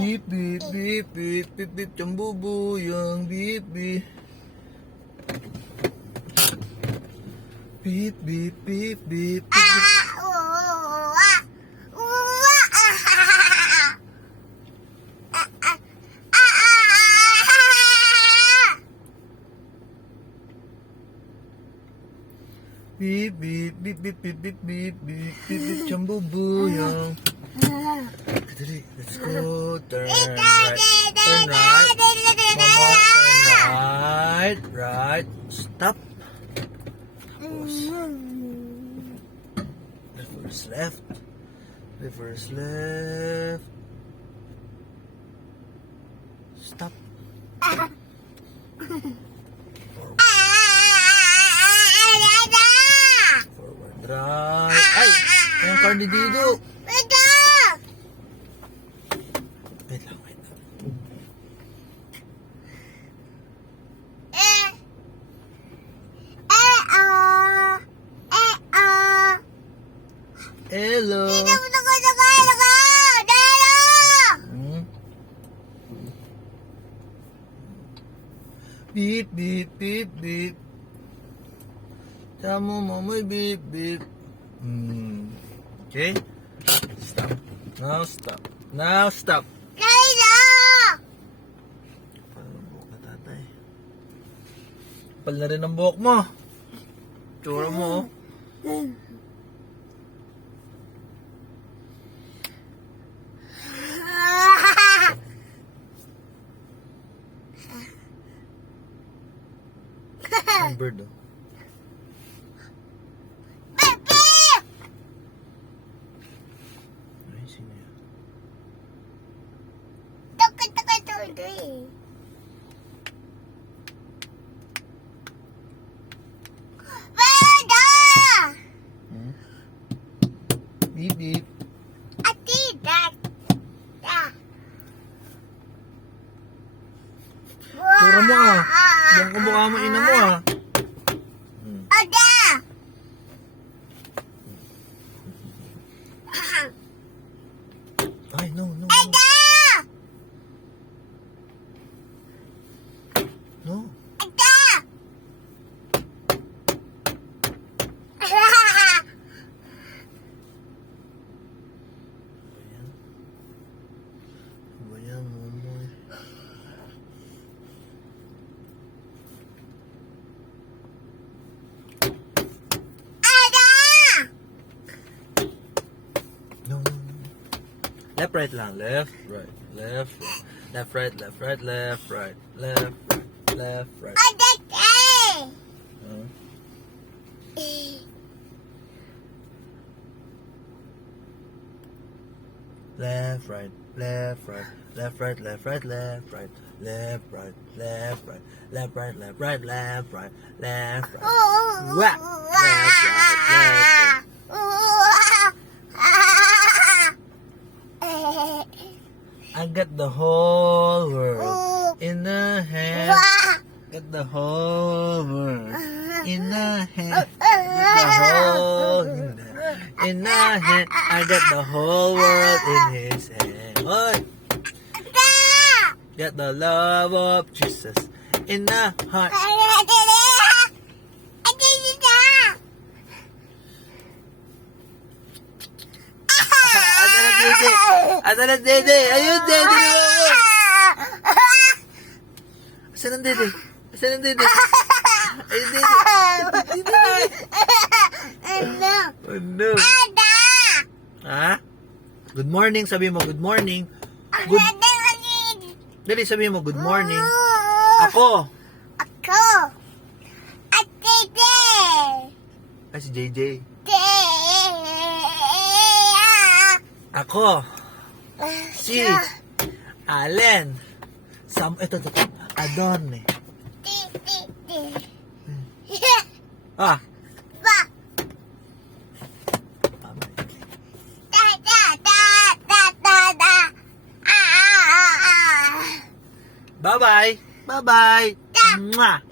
Beep, beep, beep, beep, beep, beep, Jambubuyang, beep, beep. Beep, beep, beep, beep, beep, beep. Beep, beep, beep, beep, beep, beep, beep, beep, beep, beep, Jambubuyang. Let's go. Turn right. Turn right. Momo, turn right. Right. Stop. Tapos. Reverse left. Reverse left. Stop. Forward right. Ay! Yung car ni Dido. Wait lang, wait lang. Hello. Beep, beep, beep, beep. Tamo mo may beep, beep. Okay? Stop. Now stop. Now stop. Pal na buhok na tatay. Pal na rin ang buhok mo. Tsura mo, oh. Ang bird, oh. Ay, sino yan? Beep, beep. Tsura mo, ah. Buong kumukha mo, ina mo, ah. Ay, no, no, no. No. Bayan mo mo. No, no, no. Left, right lang. Left, right. Left, right. Left, right, left, right, left, right. Left, right, left, right. Left, right, left, right, left, right, left, right, left, right, left, right, left, right, left, right, left, right, left, right, left, right. Whack! Left, right, left, right. I got the whole world in the hand. Got the whole world in the hand. Got the whole in the hand. I got the whole world in his hand. Oy! Got the love of Jesus in the heart. Asa na dede? Ayun, dede! Asa na dede? Asa na dede? Ayun, dede! Oh no! Ha? Good morning, sabi mo, good morning. Good... Dali, sabi mo, good morning. Ako. Ay, si JJ. Ako. Si Allen. Ito. Adon eh. Ah. Bye-bye. Bye-bye. Mwah.